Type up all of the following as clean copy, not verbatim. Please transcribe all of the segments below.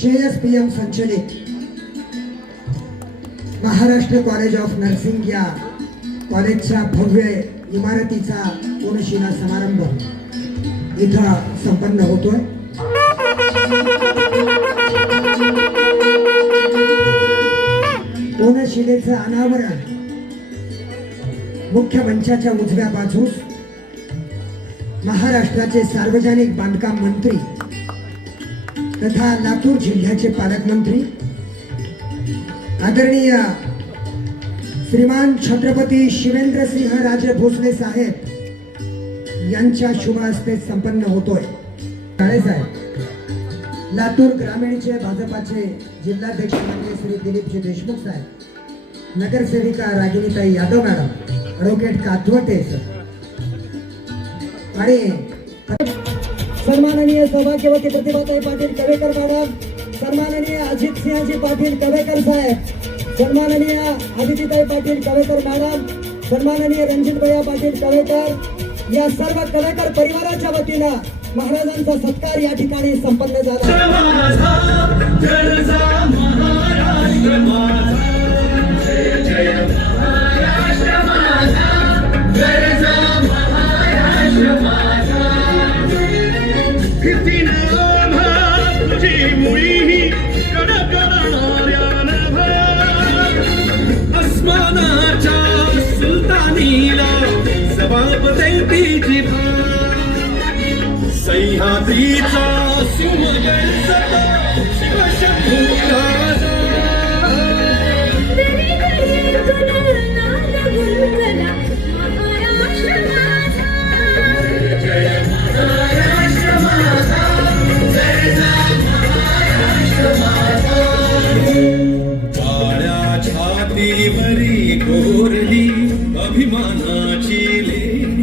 JSPM संचलित Maharashtra college of nursing या कॉलेजच्या भव्य इमारतीचा कोनशिला समारंभ इथं संपन्न होतोय। कोनशिलेचं अनावरण मुख्य मंचाच्या उजव्या बाजूस महाराष्ट्राचे सार्वजनिक बांधकाम मंत्री तथा लातूर जिल्ह्याचे पालकमंत्री आदरणीय श्रीमान छत्रपती शिवेंद्रसिंह राजे भोसले साहेब यांच्या शुभ हस्ते संपन्न होतोय। काळे साहेब, लातूर ग्रामीणचे भाजपाचे जिल्हाध्यक्ष श्री दिलीपजी देशमुख साहेब, नगरसेविका रागिनीताई यादव मॅडम, ॲडव्होकेट काथवटे सर आणि सन्माननीय सौभाग्यवती प्रतिभाताई पाटील कवेकर मॅडम, सन्माननीय अजित सिंहजी पाटील कवेकर साहेब, सन्माननीय आदितीताई पाटील कवेकर मॅडम, सन्माननीय रणजितभैया पाटील कवेकर या सर्व कवेकर परिवाराच्या वतीनं महाराजांचा सत्कार या ठिकाणी संपन्न झाला। सह्याद्रीचा सिंहगर्जना शिवशंभूराजा जय महाराष्ट्र माझा, जय महाराष्ट्र माझा। काळ्या छातीवरी कोरली अभिमानाची लेणी,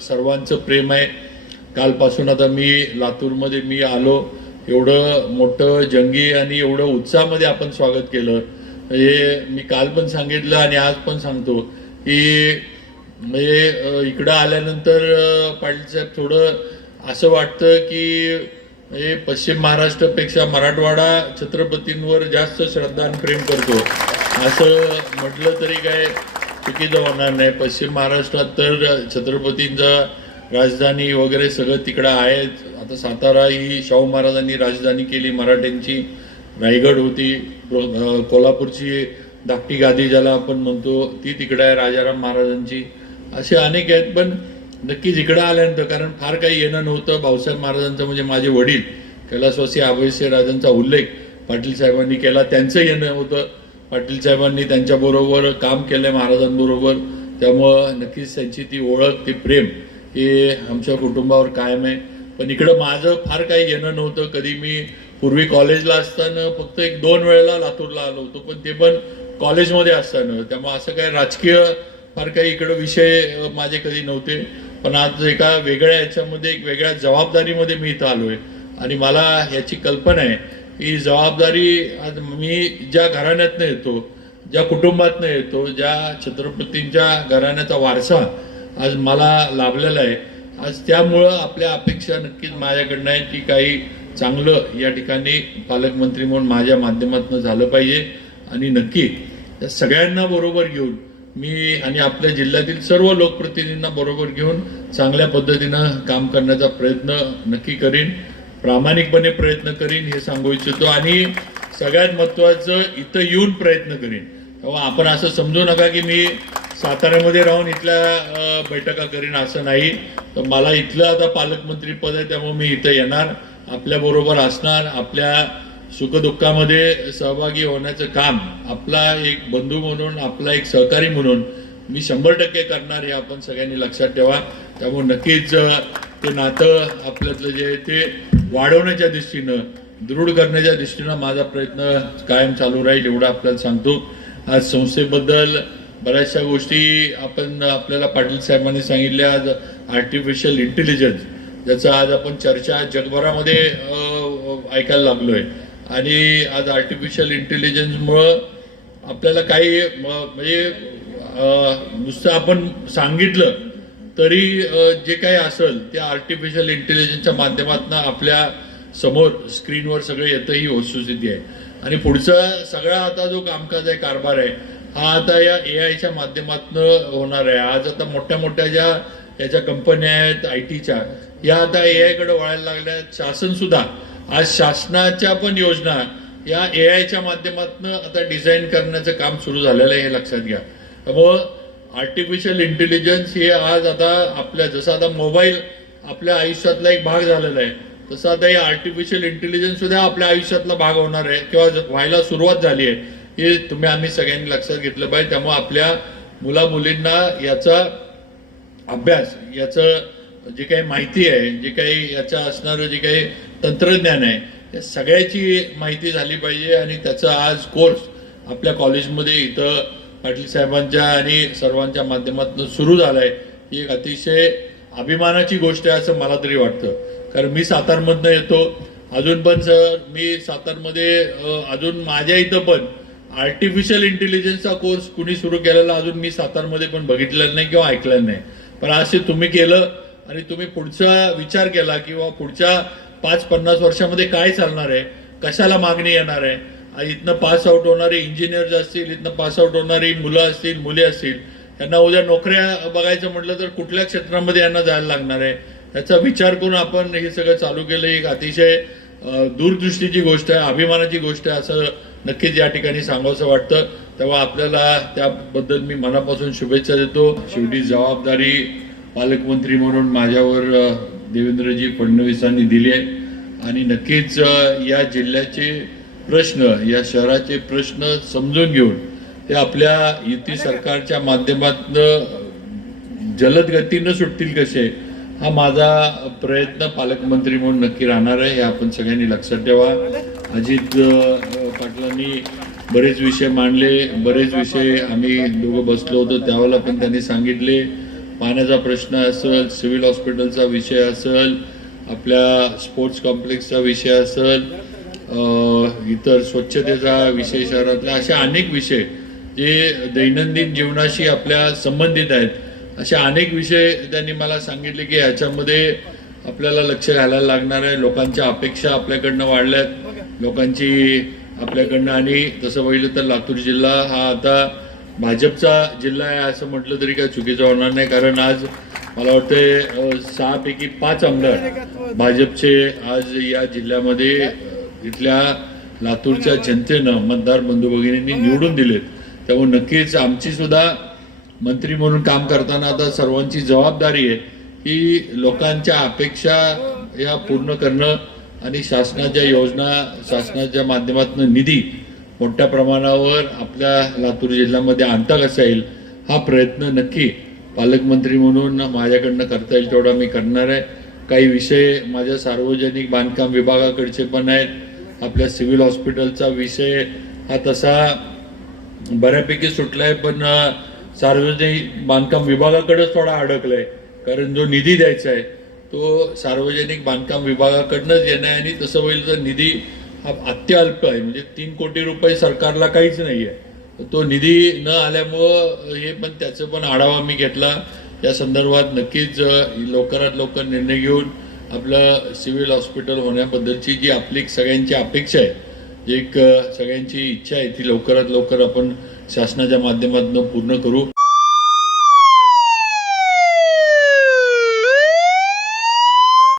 सर्वांचं प्रेम आहे। कालपासून आता मी लातूरमध्ये मी आलो, एवढं मोठं जंगी आणि एवढं उत्साहामध्ये आपण स्वागत केलं। हे मी काल पण सांगितलं आणि आज पण सांगतो की इकडं आल्यानंतर पाटील साहेब थोडं असं वाटतं की हे पश्चिम महाराष्ट्रापेक्षा मराठवाडा छत्रपतींवर जास्त श्रद्धा आणि प्रेम करतो असं म्हटलं तरी काय चुकीचं होणार नाही। पश्चिम महाराष्ट्रात तर छत्रपतींचा राजधानी वगैरे सगळं तिकडं आहे। आता सातारा ही शाहू महाराजांनी राजधानी केली मराठ्यांची, रायगड होती, कोल्हापूरची धाकटी गादी ज्याला आपण म्हणतो ती तिकडे आहे राजाराम महाराजांची, असे अनेक आहेत। पण नक्कीच इकडं आल्यानंतर कारण फार काही येणं नव्हतं, भाऊसाहेब महाराजांचं म्हणजे माझे वडील कैलासवासी अभयसिंह राजांचा उल्लेख पाटील साहेबांनी केला, त्यांचं येणं होतं। पाटील साहेबांनी त्यांच्याबरोबर काम केलं महाराजांबरोबर, त्यामुळं नक्कीच त्यांची ती ओळख ती प्रेम हे आमच्या कुटुंबावर कायम आहे। पण इकडं माझं फार काही येणं नव्हतं कधी। मी पूर्वी कॉलेजला असताना फक्त 1-2 वेळेला लातूरला आलो होतो, पण ते पण कॉलेजमध्ये असताना, त्यामुळे असं काही राजकीय फार काही इकडं विषय माझे कधी नव्हते। पण आज एका वेगळ्या याच्यामध्ये एक वेगळ्या जबाबदारीमध्ये मी इथं आलोय आणि मला ह्याची कल्पना आहे की जबाबदारी आज मी ज्या घराण्यातनं येतो, ज्या कुटुंबातनं येतो, ज्या छत्रपतींच्या घराण्याचा वारसा आज मला लाभलेला आहे, आज त्यामुळं आपल्या अपेक्षा नक्कीच माझ्याकडनं आहे की काही चांगलं या ठिकाणी पालकमंत्री म्हणून माझ्या माध्यमातून झालं पाहिजे। आणि नक्की त्या सगळ्यांना बरोबर घेऊन मी आणि आपल्या जिल्ह्यातील सर्व लोकप्रतिनिधींना बरोबर घेऊन चांगल्या पद्धतीनं काम करण्याचा प्रयत्न नक्की करीन, प्रामाणिकपणे प्रयत्न करीन हे सांगू इच्छितो. आणि सगळ्यात महत्त्वाचं इथं येऊन प्रयत्न करीन. तेव्हा आपण असं समजू नका की मी साताऱ्यामध्ये राहून इथल्या बैठका करीन, असं नाही. तर मला इथलं आता पालकमंत्री पद आहे, त्यामुळे मी इथं येणार, आपल्याबरोबर असणार, आपल्या सुखदुःखामध्ये सहभागी होण्याचं काम आपला एक बंधू म्हणून, आपला एक सहकारी म्हणून मी 100% करणार, हे आपण सगळ्यांनी लक्षात ठेवा. त्यामुळे नक्कीच ते नातं आपल्यातलं जे आहे ते वाढवण्याच्या दृष्टीनं, दृढ करण्याच्या दृष्टीनं माझा प्रयत्न कायम चालू राहील, एवढं आपल्याला सांगतो. आज संस्थेबद्दल बऱ्याचशा गोष्टी आपल्याला पाटील साहेबांनी सांगितल्या. आज आर्टिफिशियल इंटेलिजन्स, ज्याचा आज आपण चर्चा जगभरामध्ये ऐकायला लागलोय. आणि आज आर्टिफिशियल इंटेलिजन्समुळं आपल्याला काही म्हणजे नुसतं आपण सांगितलं तरी जे काही असेल त्या आर्टिफिशियल इंटेलिजन्सच्या माध्यमातून आपल्या समोर स्क्रीनवर सगळं येतं, ही वस्तुस्थिती आहे. आणि पुढचा सगळा आता जो कामकाज आहे, कारभार आहे, हा आता या AI च्या माध्यमातून होणार आहे. आज आता मोठ्या मोठ्या ज्या याच्या कंपन्या आहेत IT च्या, या आता AI कडे वळायला लागल्या. शासन सुद्धा आज शासनाच्या पण योजना या AI च्या माध्यमातून आता डिझाईन करण्याचं काम सुरू झालेलं आहे, हे लक्षात घ्या. त्यामुळं आर्टिफिशियल इंटेलिजन्स हे आज आता आपल्या, जसं आता मोबाईल आपल्या आयुष्यातला एक भाग झालेला आहे, तसं आता हे आर्टिफिशियल इंटेलिजन्स सुद्धा आपल्या आयुष्यातला भाग होणार आहे किंवा व्हायला सुरुवात झाली आहे. हे आम्ही सगळ्यांनी लक्षात घेतलं पाहिजे. त्यामुळे आपल्या मुला मुलींना याचा अभ्यास, याचं जे काही माहिती आहे, जे काही याचं असणारं जे काही तंत्रज्ञान आहे, त्या सगळ्याची माहिती झाली पाहिजे. आणि त्याचा आज कोर्स आपल्या कॉलेजमध्ये इथं पाटील साहेबांच्या आणि सर्वांच्या माध्यमातून सुरू झालाय. ही एक अतिशय अभिमानाची गोष्ट आहे असं मला तरी वाटतं. कारण मी सातारमधनं येतो, अजून पण सर मी सातारमध्ये अजून माझ्या इथं पण आर्टिफिशियल इंटेलिजन्सचा कोर्स कुणी सुरू केलेला अजून मी सातारमध्ये पण बघितलेला नाही किंवा ऐकलेलं नाही. पण असे तुम्ही केलं आणि तुम्ही पुढचा विचार केला किंवा पुढच्या 5-50 वर्षामध्ये काय चालणार आहे, कशाला मागणी येणार आहे, इथनं पास आउट होणारे इंजिनियर्स असतील, इथनं पास आउट होणारी मुलं असतील, मुली असतील, यांना उद्या नोकऱ्या बघायचं म्हटलं तर कुठल्या क्षेत्रामध्ये यांना जायला लागणार आहे, याचा विचार करून आपण हे सगळं चालू केलं. एक अतिशय दूरदृष्टीची गोष्ट आहे, अभिमानाची गोष्ट आहे, असं नक्कीच या ठिकाणी सांगावंसं वाटतं. तेव्हा आपल्याला त्याबद्दल मी मनापासून शुभेच्छा देतो. शेवटी जबाबदारी पालकमंत्री म्हणून माझ्यावर देवेंद्रजी फडणवीसांनी दिली आहे आणि नक्कीच या जिल्ह्याचे प्रश्न, या शहराचे प्रश्न समजून घेऊन ते आपल्या युती सरकारच्या माध्यमातून जलद गतीनं सुटतील कसे, हा माझा प्रयत्न पालकमंत्री म्हणून नक्की राहणार आहे, हे आपण सगळ्यांनी लक्षात ठेवा. अजित पाटलांनी बरेच विषय मांडले, बरेच विषय आम्ही दोघं बसलो होतो त्यावेळेला पण त्यांनी सांगितले. पाण्याचा प्रश्न असेल, सिव्हिल हॉस्पिटलचा विषय असेल, आपल्या स्पोर्ट्स कॉम्प्लेक्सचा विषय असेल, इतर स्वच्छतेचा विषय शहरातला, असे अनेक विषय जे दैनंदिन जीवनाशी आपल्या संबंधित आहेत, असे अनेक विषय त्यांनी मला सांगितले की ह्याच्यामध्ये आपल्याला लक्ष घालायला लागणार आहे. लोकांच्या अपेक्षा आपल्याकडनं वाढल्यात, लोकांची आपल्याकडनं. आणि तसं पाहिलं तर लातूर जिल्हा हा आता भाजपचा जिल्हा आहे असं म्हटलं तरी काय चुकीचं होणार नाही. कारण आज मला वाटतं 6 पैकी 5 आमदार भाजपचे आज या जिल्ह्यामध्ये इथल्या लातूरच्या जनतेनं, मतदार बंधू भगिनींनी निवडून दिलेत. त्यामुळे नक्कीच आमची सुद्धा मंत्री म्हणून काम करताना आता सर्वांची जबाबदारी आहे की लोकांच्या अपेक्षा या पूर्ण करणं आणि शासनाच्या योजना, शासनाच्या माध्यमातून निधी मोठ्या प्रमाणावर आपल्या लातूर जिल्ह्यामध्ये आणता कसा येईल हा प्रयत्न नक्की पालकमंत्री म्हणून माझ्याकडनं करता येईल तेवढा मी करणार आहे. काही विषय माझ्या सार्वजनिक बांधकाम विभागाकडचे पण आहेत. आपल्या सिव्हिल हॉस्पिटलचा विषय हा तसा बऱ्यापैकी सुटलाय, पण सार्वजनिक बांधकाम विभागाकडेच थोडा अडकलाय. कारण जो निधी द्यायचा आहे तो सार्वजनिक बांधकाम विभागाकडनंच येणार आहे आणि तसं होईल तर निधी हा अत्यल्प आहे. म्हणजे 3 कोटी रुपये सरकारला काहीच नाही आहे. तो निधी न आल्यामुळं हे पण त्याचं पण आढावा मी घेतला. या संदर्भात नक्कीच लवकरात लवकर निर्णय घेऊन आपलं सिव्हिल हॉस्पिटल होण्याबद्दलची जी आपली सगळ्यांची अपेक्षा आहे, जी एक सगळ्यांची इच्छा आहे, ती लवकरात लवकर आपण शासनाच्या माध्यमातून पूर्ण करू.